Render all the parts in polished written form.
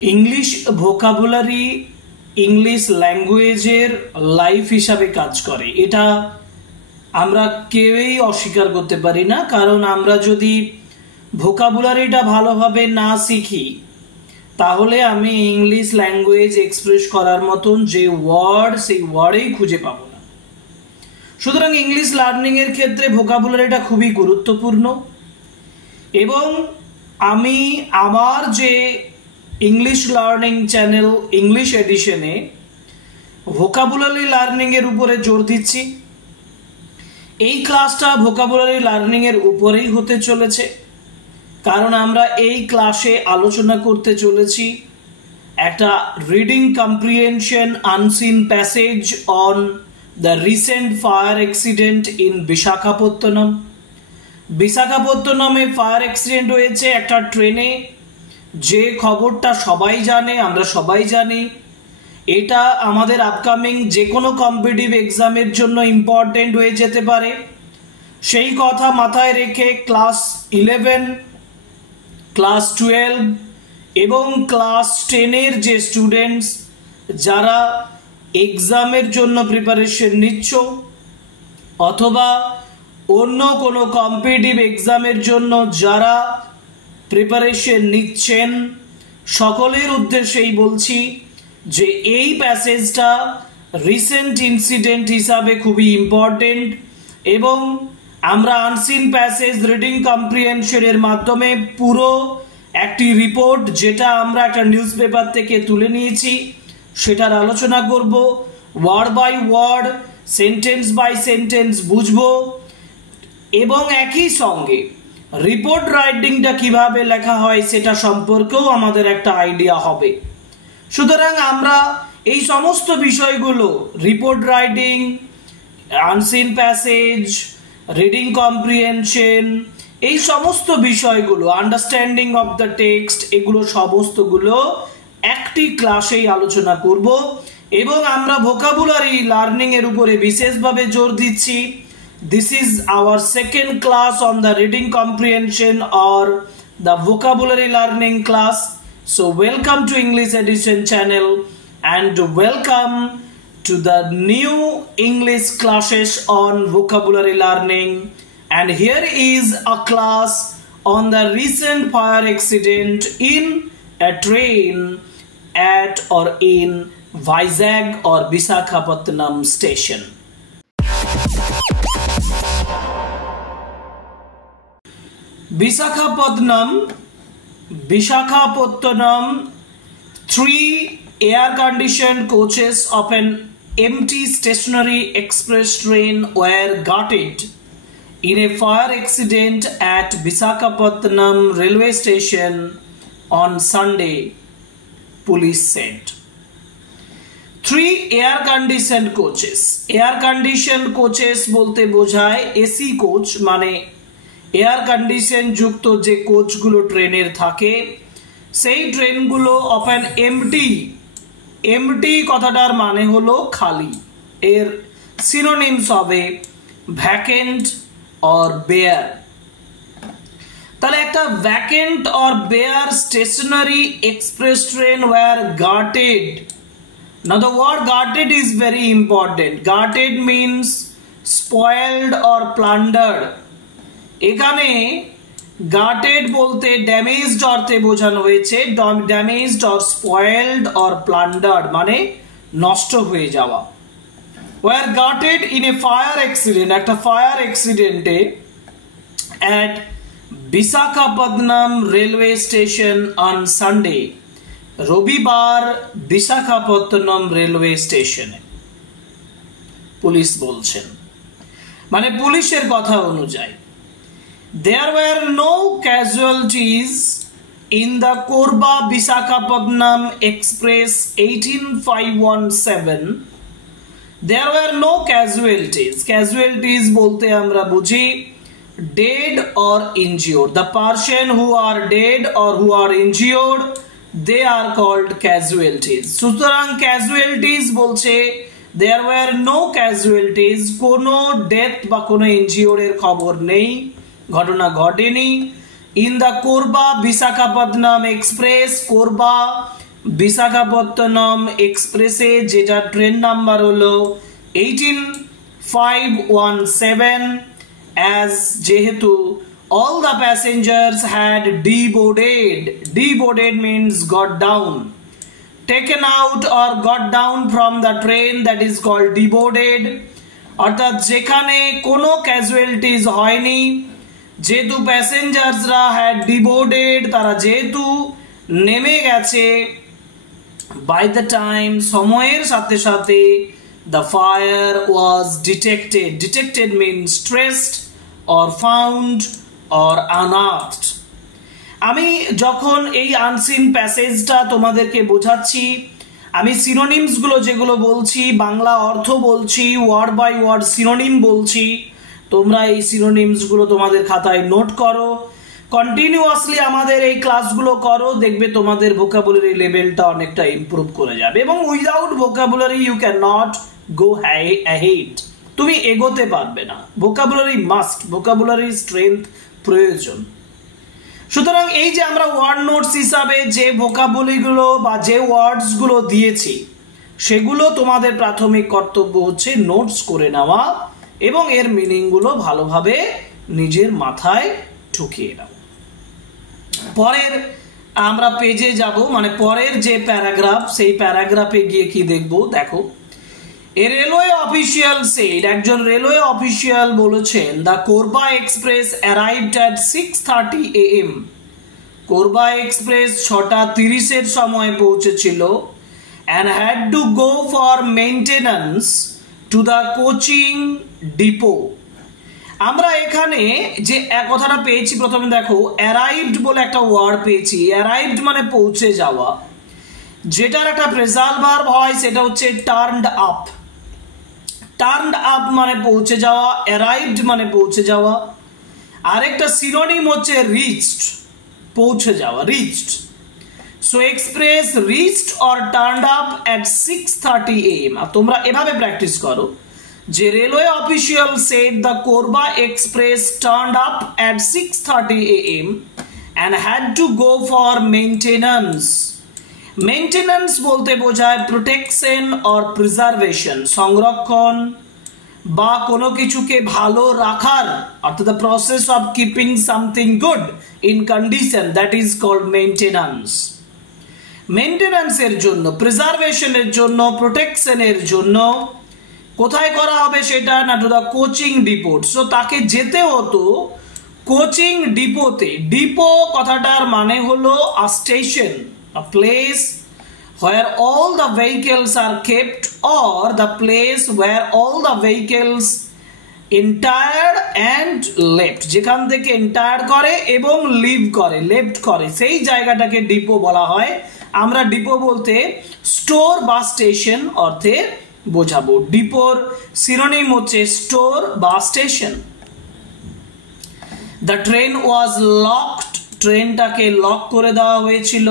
English vocabulary English ল্যাঙ্গুয়েজের life হিসাবে কাজ করে। এটা আমরা কেউই অস্বীকার করতে পারি না, কারণ আমরা যদি ভোকাবুলারিটা ভালোভাবে না শিখি তাহলে আমি ইংলিশ ল্যাঙ্গুয়েজ এক্সপ্রেস করার মতন যে ওয়ার্ড সেই ওয়ার্ডেই খুঁজে পাবো না। সুতরাং ইংলিশ লার্নিং এর ক্ষেত্রে ভোকাবুলারিটা খুবই গুরুত্বপূর্ণ এবং আমি আমার যে इंग्लिश लार्निंग चैनल इंग्लिश एडिशने ভোকাবুলারি লার্নিং এর উপরে জোর দিচ্ছি। এই ক্লাসটা ভোকাবুলারি লার্নিং এর উপরেই হতে চলেছে, কারণ আমরা এই ক্লাসে আলোচনা করতে চলেছি একটা reading comprehension unseen passage on the recent fire accident in Visakhapatnam. বিশাখাপত্তনমে ফায়ার অ্যাক্সিডেন্ট হয়েছে একটা ট্রেনে, যে খবরটা সবাই জানে, আমরা সবাই জানি। এটা আমাদের আপকামিং যে কোনো কম্পিটিটিভ এক্সামের জন্য ইম্পর্টেন্ট হয়ে যেতে পারে। সেই কথা মাথায় রেখে ক্লাস 11, ক্লাস 12 এবং ক্লাস 10-এর যে স্টুডেন্টস যারা এক্সামের জন্য প্রিপারেশন নিচ্ছ অথবা অন্য কোনো কম্পিটিটিভ এক্সামের জন্য যারা প্রিপারেশন নিচ্ছেন, সকলের উদ্দেশ্যেই বলছি যে এই প্যাসেজটা রিসেন্ট ইনসিডেন্ট হিসাবে খুবই ইম্পর্টেন্ট এবং আমরা আনসিন প্যাসেজ রিডিং কম্প্রিহেনশনের মাধ্যমে পুরো একটি রিপোর্ট, যেটা আমরা একটা নিউজ পেপার থেকে তুলে নিয়েছি, সেটার আলোচনা করব। Word by word, sentence by sentence বুঝবো এবং একই সঙ্গে রিপোর্ট রাইটিংটা কিভাবে লেখা হয় সেটা সম্পর্কেও আমাদের একটা আইডিয়া হবে। সুতরাং আমরা এই সমস্ত বিষয়গুলো, report writing, unseen passage, reading comprehension, এই সমস্ত বিষয়গুলো, আন্ডারস্ট্যান্ডিং অফ দ্য টেক্সট, এগুলো সমস্তগুলো একটি ক্লাসেই আলোচনা করব এবং আমরা ভোকাবুলারি লার্নিং এর উপরে বিশেষভাবে জোর দিচ্ছি। This is our second class on the reading comprehension or the vocabulary learning class. So welcome to English Edition channel and welcome to the new English classes on vocabulary learning. And here is a class on the recent fire accident in a train at or in Vizag or Visakhapatnam station. Visakhapatnam, 3 air-conditioned coaches of an empty stationary express train were gutted in a fire accident at Visakhapatnam railway station on Sunday, police said. 3 air-conditioned coaches. Air-conditioned coaches bolte bojhay AC coach, মানে air condition যুক্ত যে কোচগুলো ট্রেনের থাকে, সেই ট্রেনগুলো often MT কথাটার মানে হলো খালি, এর সিনোনিমস হবে ভ্যাকেন্ট অর বেয়ার। তাহলে একটা vacant or bare stationary express train were gutted. Now the word guarded is very important. Guarded means spoiled or plundered. এখানে গার্টেড বলতে ড্যামেজড অর্থে বোঝানো হয়েছে। Damaged or spoiled or plundered মানে নষ্ট হয়ে যাওয়া। Were gutted in a fire accident, একটা ফায়ার অ্যাক্সিডেন্টে at Visakhapatnam railway station on Sunday, রবিবার বিশাখাপত্তনম রেলওয়ে স্টেশনে। পুলিশ বলছেন, মানে পুলিশের কথা অনুযায়ী there were no casualties in the Korba Visakhapatnam Express 18517. There were no casualties. Casualties bolte amra bujhi dead or injured. The person who are dead or who are injured, they are called casualties. Sutarang casualties bolche there were no casualties, kono death ba kono injured er khobor nei, ঘটনা ঘটেনি। In the Korba Visakhapatnam express, Korba Visakhapatnam এক্সপ্রেসে, যেটা train number হলো 18517, as যেহেতু all the passengers had deboarded means got down, taken out or got down from the train, that is called deboarded. অর্থাৎ যেখানে কোনো casualties হয়নি, যেহেতু প্যাসেঞ্জার্সরা হ্যাড ডিবোর্ডেড, তারা যেহেতু নেমে গেছে, বাই দ্য টাইম সময়ের সাথে সাথে the fire was detected means traced or found or unearthed. আমি যখন এই আনসিন প্যাসেজটা তোমাদেরকে বোঝাচ্ছি, আমি সিনোনিমসগুলো যেগুলো বলছি, বাংলা অর্থ বলছি, ওয়ার্ড বাই ওয়ার্ড সিনোনিম বলছি, তোমরা এই সিনোনিমসগুলো তোমাদের খাতায় নোট করো, কন্টিনিউয়াসলি আমাদের এই ক্লাসগুলো করো, দেখবে তোমাদের ভোকাবুলারি লেভেলটা অনেকটা ইমপ্রুভ করে যাবে। এবং without vocabulary you can not go ahead, তুমি এগোতে পারবে না। ভোকাবুলারি মাস্ট, ভোকাবুলারি স্ট্রেংথ প্রয়োজন। সুতরাং এই যে আমরা ওয়ার্ড নোটস হিসাবে যে ভোকাবুলারিগুলো বা যে ওয়ার্ডসগুলো দিয়েছি, সেগুলো তোমাদের প্রাথমিক কর্তব্য হচ্ছে নোটস করে নেওয়া এবং এর মিনিংগুলো ভালোভাবে নিজের মাথায় ঢুকিয়ে নাও। পরের আমরা পেজে যাব, মানে পরের যে প্যারাগ্রাফ, সেই প্যারাগ্রাফে গিয়ে কি দেখবো, দেখো। এ রেলওয়ে অফিসিয়াল সেড, একজন রেলওয়ে অফিসিয়াল বলেছেন, the Korba express arrived at 6:30 AM। Korba express 6:30 সময় পৌঁছেছিল, and had to go for maintenance to the coaching depot. আমরা এখানে যে কথাটা পেয়েছি, প্রথমে দেখো অ্যারাইভড বলে একটা ওয়ার্ড পেয়েছি। অ্যারাইভড মানে পৌঁছে যাওয়া, যেটার একটা প্রেজাল ভার্ব হয় সেটা হচ্ছে টার্নড আপ। টার্নড আপ মানে পৌঁছে যাওয়া, অ্যারাইভড মানে পৌঁছে যাওয়া। আরেকটা সিনোনিম হচ্ছে রিচড, পৌঁছে যাওয়া, reached. So express reached or turned up at 6:30 AM। আর তোমরা এভাবে প্র্যাকটিস করো যে railway official said the Korba express turned up at 6:30 AM and had to go for maintenance। Maintenance বলতে বোঝায় প্রোটেকশন অর প্রিজার্ভেশন, সংরক্ষণ বা কোনো কিছুকে ভালো রাখার, অর্থাৎ the process of keeping something good in condition, that is called maintenance. মেইনটেনেন্সের জন্য, প্রিজার্ভেশনের জন্য, প্রোটেকশনের জন্য কোথায় করা হবে সেটা না, to the coaching depot. So তাকে যেতে হতো কোচিং ডিপোতে। ডিপো কথাটার মানে হলো আ station, a place where all the vehicles are kept, or the place where all the vehicles entered and left, যেখান থেকে এন্টার করে এবং লিভ করে, লেফট করে, সেই জায়গাটাকে ডিপো বলা হয়। আমরা ডিপো বলতে স্টোর বা স্টেশন অর্থে বোঝাবো। ডিপোর সিনোনিম হচ্ছে স্টোর বা station. The train was locked, ট্রেনটাকে লক করে দেওয়া হয়েছিল।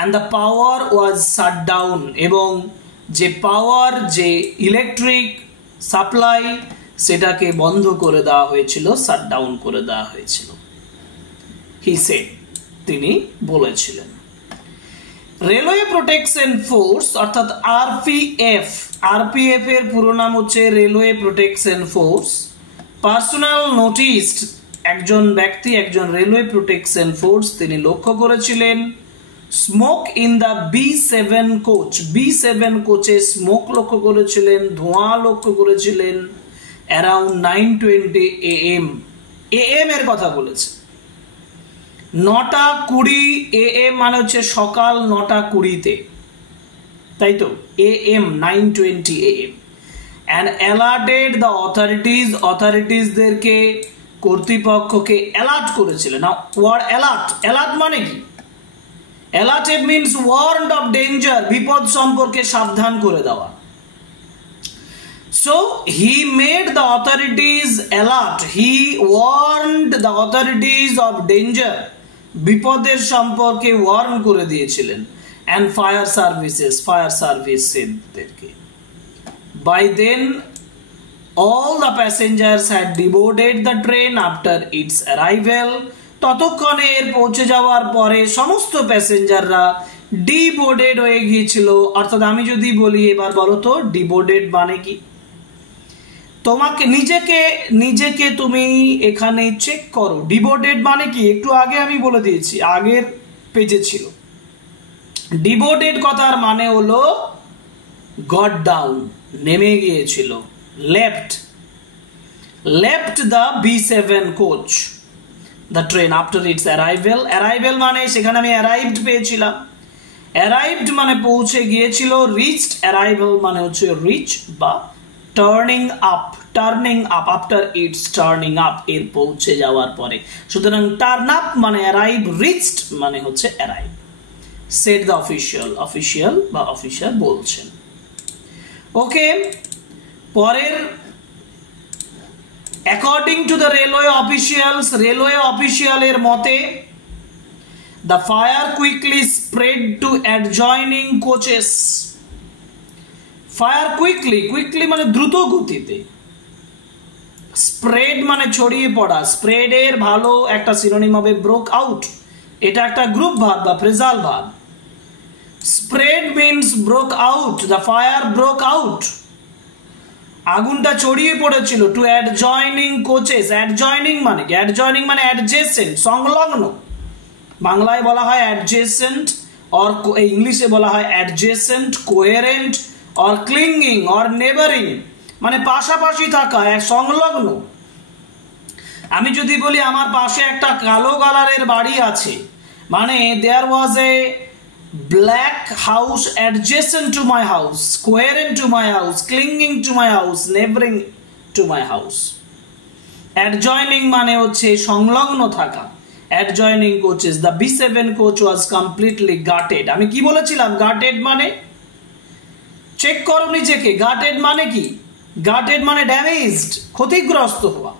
and the power was shut down, এবং যে পাওয়ার, যে ইলেকট্রিক সাপ্লাই, সেটাকে বন্ধ করে দেওয়া হয়েছিল, শাট ডাউন করে দেওয়া হয়েছিল। he said, তিনি বলেছিলেন। রেলওয়ে প্রোটেকশন ফোর্স অর্থাৎ আরপিএফ, আরপিএফ এর পুরো নাম হচ্ছে railway protection force. Personal noticed, একজন ব্যক্তি, একজন রেলওয়ে প্রোটেকশন ফোর্স, তিনি লক্ষ্য করেছিলেন smoke in the B7 coach, B7 কোচে স্মোক লক্ষ্য করেছিলেন, ধোঁয়া লক্ষ্য করেছিলেন অ্যারাউন্ড 9:20 AM। AM এর কথা বলেছে, 9:20 AM মানে হচ্ছে সকাল 9:20-তে, তাই তো, AM 9:20 AM। and alerted the authorities, অথরিটিসদেরকে, কর্তৃপক্ষকে অ্যালার্ট করেছিলেন। না, ওয়ার্ড অ্যালার্ট, অ্যালার্ট মানে কি? Alerted means warned of danger, বিপদ সম্পর্কে সাবধান করে দেওয়া। So he made the authorities alert, he warned the authorities of danger, বিপদের সম্পর্কে ওয়ার্ন করে দিয়েছিলেন। and fire services-দেরকে। by then all the passengers had deboarded the train after its arrival, ততক্ষণে এর পৌঁছে যাওয়ার পরে সমস্ত প্যাসেঞ্জাররা ডিবোর্ডেড হয়ে গিয়েছিল। অর্থাৎ আমি যদি বলি, এবার বলো তো ডিবোর্ডেড মানে কি? তোমাকে নিজেকে তুমি এখানে চেক করো, ডিবোর্ডেড মানে কি? একটু আগে আমি বলে দিয়েছি, আগের পেজে ছিল। ডিবোর্ডেড কথার মানে হলো গট ডাউন, নেমে গিয়েছিল, left the B7 coach the train after it's arrival মানে সেখানে আমি অ্যারাইভড পেয়েছিলাম, অ্যারাইভড মানে পৌঁছে গিয়েছিল, রিচড অ্যারাইভেল মানে হচ্ছে রিচ বা turning up after it's turning up, এর পৌঁছে যাওয়ার পরে। সুতরাং টার্ন আপ মানে অ্যারাইভ, রিচড মানে হচ্ছে অ্যারাইভ। সেড দ্য অফিসিয়াল বা অফিসার বলছেন। ওকে, পরের অ্যাকর্ডিং টু দ্য রেলওয়ে অফিসিয়ালের মতে the fire quickly spread to adjoining coaches. Fire quickly মানে দ্রুত গতিতে, স্প্রেড মানে ছড়িয়ে পড়া, স্প্রেড এর ভালো একটা সিনোনিম হবে ব্রোক আউট, এটা একটা গ্রুপ ভার্ব বা phrasal verb. Spread means broke out, the fire broke out, আগুনটা ছড়িয়ে পড়েছিল। টু অ্যাডজয়নিং কোচেস, অ্যাডজয়নিং মানে কি? অ্যাডজয়নিং মানে অ্যাডজেসেন্ট, সংলগ্ন, বাংলায় বলা হয় অ্যাডজেসেন্ট, অর ইংলিশে বলা হয় adjacent, coherent, or ক্লিঙ্গিং, or neighbouring, মানে পাশাপাশি থাকা, এক সংলগ্ন। আমি যদি বলি আমার পাশে একটা কালো কালারের বাড়ি আছে, মানে there was a black house adjacent to my house, coherent to my house, clinging to my house, neighbouring to my house. Adjoining মানে হচ্ছে সংলগ্ন থাকা। Adjoining coaches, the B7 coach was completely gutted. আমি কি বলেছিলাম? gutted মানে, check করো নিজেকে, gutted মানে কি? gutted মানে ড্যামেজড, ক্ষতিগ্রস্ত হওয়া।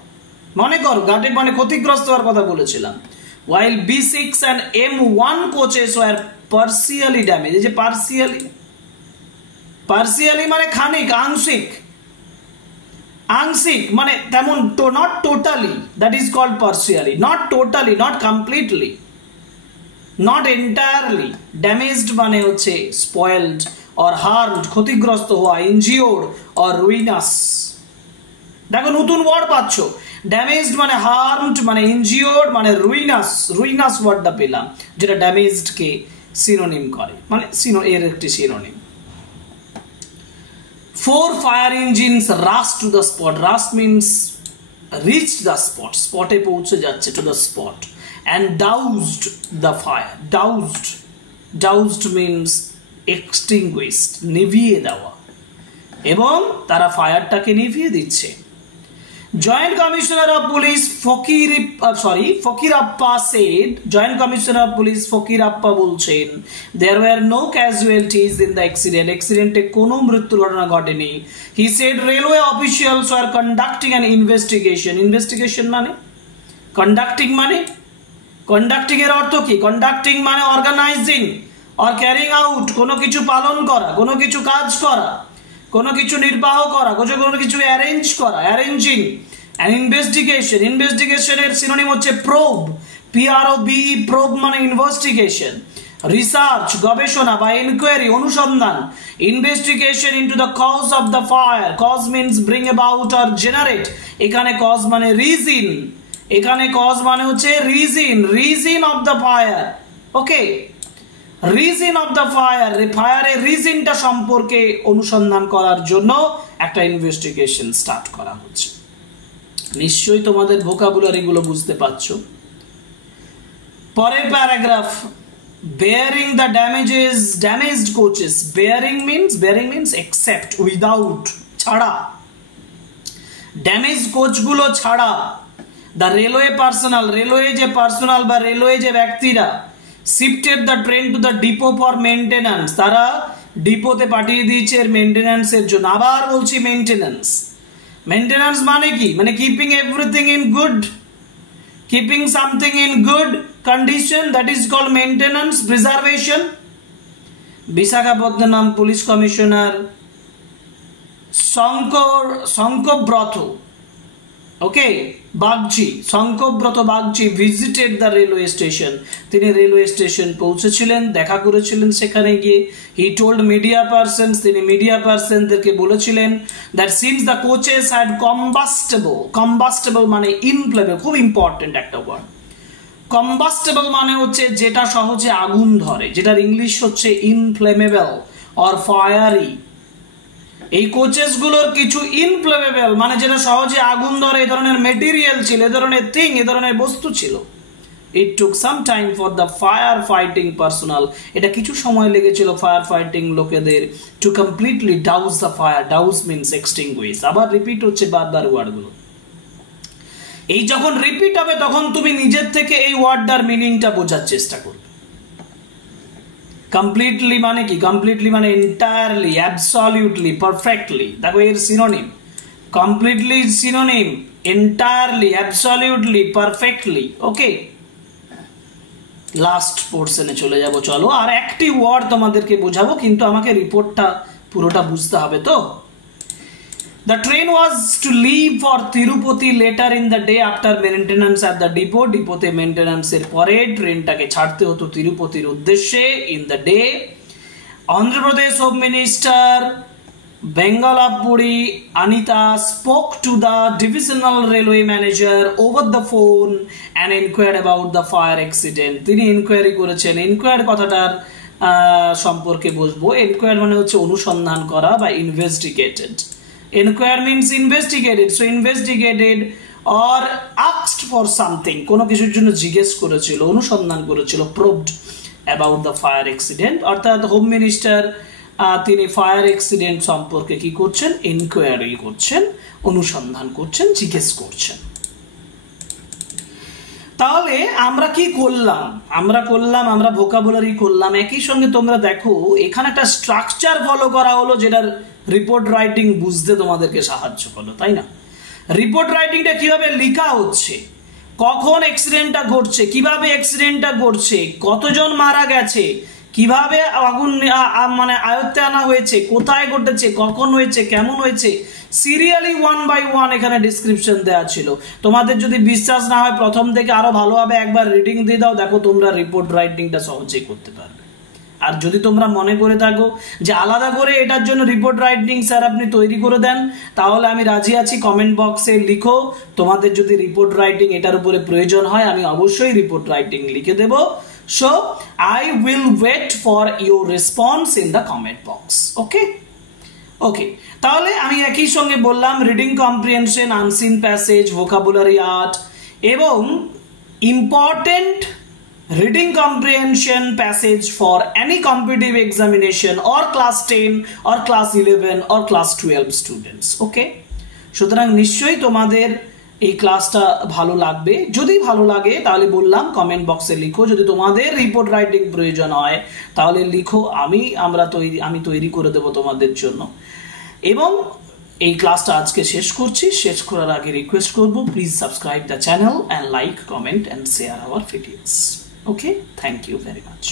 মনে করো gutted মানে ক্ষতিগ্রস্ত হওয়ার কথা বলেছিলাম। while B6 and M1 coaches were partially damaged, এই যে partially মানে খানিক, আংশিক মানে তেমন, not totally, that is called partially, not totally, not completely, not entirely. Damaged মানে হচ্ছে স্পয়েলড অর হার্মড, ক্ষতিগ্রস্ত হওয়া, ইনজিওর্ড অর রুইনাস। দেখো নতুন ওয়ার্ড পাচ্ছ, ড্যামেজড মানে হার্মড, মানে ইনজিওর্ড, মানে রুইনাস ওয়ার্ডটা পেলাম, যেটা ড্যামেজড কে সিনোনিম করে, মানে এর একটি synonym. 4 fire engines rushed to the spot. Rush means reached the spot. Spot-এ পৌঁছে যাচ্ছে, to the spot, and doused the fire. Doused means extinguished, নিভিয়ে দেওয়া, এবং তারা ফায়ারটাকে নিভিয়ে দিচ্ছে। Joint Commissioner of Police Fokirappa said, Joint Commissioner of Police Fokirappa বলছেন, there were no casualties in the accident. Accident-এ কোনো মৃত্যুর ঘটনা ঘটেনি। He said railway officials were conducting an investigation. Investigation মানে, conducting এর অর্থ কি? Conducting মানে organizing or carrying out, কোনো কিছু পালন করা, কোনো কিছু কাজ করা, কোনো কিছু নির্বাহ করা, কোনো কিছু অ্যারেঞ্জ করা, অ্যারেঞ্জিং। an investigation এর সিনোনিম হচ্ছে প্রোব, PROBE, প্রোব মানে ইনভেস্টিগেশন। রিসার্চ গবেষণা বা ইনকোয়ারি অনুসন্ধান। Investigation into the cause of the fire, cause means bring about or generate, এখানে কজ মানে রিজন, এখানে কজ মানে হচ্ছে reason of the fire. Okay, reason of the ফায়ারের রিজনটা সম্পর্কে অনুসন্ধান করার জন্য একটা ইনভেস্টিগেশন স্টার্ট করা হচ্ছে। নিশ্চয়ই তোমাদের ভোকাবুলারি গুলো বুঝতে পারছো। পরের paragraph, bearing the damaged coaches. bearing means except, without, ছাড়া, ড্যামেজ কোচগুলো ছাড়া। দ্য রেলওয়ে পার্সোনাল, রেলওয়ে যে পার্সোনাল বা রেলওয়ে যে ব্যক্তিরা, shifted the train to the depot for maintenance, তারা ডিপোতে পাঠিয়ে দিয়েছে এর মেইনটেনেন্সের জন্য। আবার বলছি মেইনটেনেন্স মানে কি? মানে keeping everything in good, keeping something in good condition, that is called maintenance, preservation. Visakhapatnam police commissioner Shankhabrata, okay, Bagchi, Shankhabrata Bagchi visited the railway station, তিনি রেলওয়ে স্টেশন পৌঁছেছিলেন, দেখা করেছিলেন সেখানে গিয়ে। হি টোল্ড মিডিয়া পার্সনস, তিনি মিডিয়া পার্সনদেরকে বলেছিলেন that since the coaches had combustible, combustible মানে ইনফ্লেমেবল, খুব ইম্পর্টেন্ট একটা ওয়ার্ড। কম্বাস্টেবল মানে হচ্ছে যেটা সহজে আগুন ধরে, যেটার ইংলিশ হচ্ছে ইনফ্লেমেবল অর ফায়ারি। এই কোচেস গুলোর কিছু ইনফ্লেমেবল মানে যেটা সহজে আগুন ধরে এই ধরনের মেটেরিয়াল ছিল, এই ধরনের থিং, এই ধরনের বস্তু ছিল। It took some time for the fire fighting personal, এটা কিছু সময় লেগেছিল ফায়ার ফাইটিং লোকেদের to completely douse the fire. Douse means extinguish. আবার রিপিট হচ্ছে বারবার ওয়ার্ডগুলো। এই যখন রিপিট হবে তখন তুমি নিজের থেকে এই ওয়ার্ডটার মিনিংটা বোঝার চেষ্টা করবে। কমপ্লিটলি মানে কি? কমপ্লিটলি মানে এন্টায়ারলি, অ্যাবসলিউটলি, পারফেক্টলি। দেখো এর synonym, completely synonym, entirely, absolutely, perfectly. Okay, last পোর্শনে চলে যাব। চলো আর একটি ওয়ার্ড তোমাদেরকে বোঝাবো, কিন্তু আমাকে রিপোর্টটা পুরোটা বুঝতে হবে তো। The train was to leave for Tirupati later in the day after maintenance at the depot. ডিপোতে মেইনটেনেন্সের পরে ট্রেনটাকে ছাড়তে হতো তিরুপতির উদ্দেশ্যে। In the day, Andhra Pradesh Home Minister Bengalapuri Anita spoke to the divisional railway manager over the phone and inquired about the fire accident. তিনি inquiry করেছেন। Inquiry কথাটার সম্পর্কে বলবো। Inquiry মানে হচ্ছে অনুসন্ধান করা বা investigated. Inquire means investigated, so investigated or asked for something, কোনো কিছুর জন্য জিজ্ঞেস করেছিল, অনুসন্ধান করেছিল, probed about the fire accident। অর্থাৎ হোম মিনিস্টার তিনি ফায়ার অ্যাক্সিডেন্ট সম্পর্কে কি করছেন? ইনকোয়ারি করছেন, অনুসন্ধান করছেন, জিজ্ঞেস করছেন। তাহলে আমরা কি করলাম? আমরা ভোকাবুলারি করলাম। একই সঙ্গে তোমরা দেখো এখানে একটা স্ট্রাকচার ফলো করা হলো যেটার রিপোর্ট রাইটিং বুঝতে তোমাদেরকে সাহায্য করলো, তাই না? রিপোর্ট রাইটিংটা কিভাবে লেখা হচ্ছে, কখন অ্যাক্সিডেন্টটা ঘটছে, কিভাবে অ্যাক্সিডেন্টটা ঘটছে, কতজন মারা গেছে, কিভাবে আগুন মানে আয়ত্তে আনা হয়েছে, কোথায় ঘটেছে, কখন হয়েছে, কেমন হয়েছে, সিরিয়ালি 1 by 1 এখানে ডিসক্রিপশন দেওয়া ছিল। তোমাদের যদি বিশ্বাস না হয় প্রথম থেকে আরো ভালোভাবে একবার রিডিং দিয়ে দাও, দেখো তোমরা রিপোর্ট রাইটিংটা সহজেই করতে পারবে। আর যদি তোমরা মনে করে থাকো যে আলাদা করে এটার জন্য রিপোর্ট রাইটিং স্যার আপনি তৈরি করে দেন, তাহলে আমি রাজি আছি। কমেন্ট বক্সে লিখো তোমাদের যদি রিপোর্ট রাইটিং এটার উপরে প্রয়োজন হয়, আমি অবশ্যই রিপোর্ট রাইটিং লিখে দেব। So I will wait for your response in the comment box. Okay? Okay. তাহলে আমি একই সঙ্গে বললাম reading comprehension, unseen passage, vocabulary art এবং important reading comprehension passage for any competitive examination or class 10 or class 11 or class 12 students. Okay? সুতরাং নিশ্চয়ই তোমাদের এই ক্লাসটা ভালো লাগবে। যদি ভালো লাগে তাহলে বললাম কমেন্ট বক্সে লিখো। যদি তোমাদের রিপোর্ট রাইটিং প্রয়োজন হয় তাহলে লিখো, আমি তৈরি করে দেব তোমাদের জন্য। এবং এই ক্লাসটা আজকে শেষ করছি। শেষ করার আগে রিকোয়েস্ট করব, please subscribe the channel and like, comment and share our videos. Okay, thank you very much.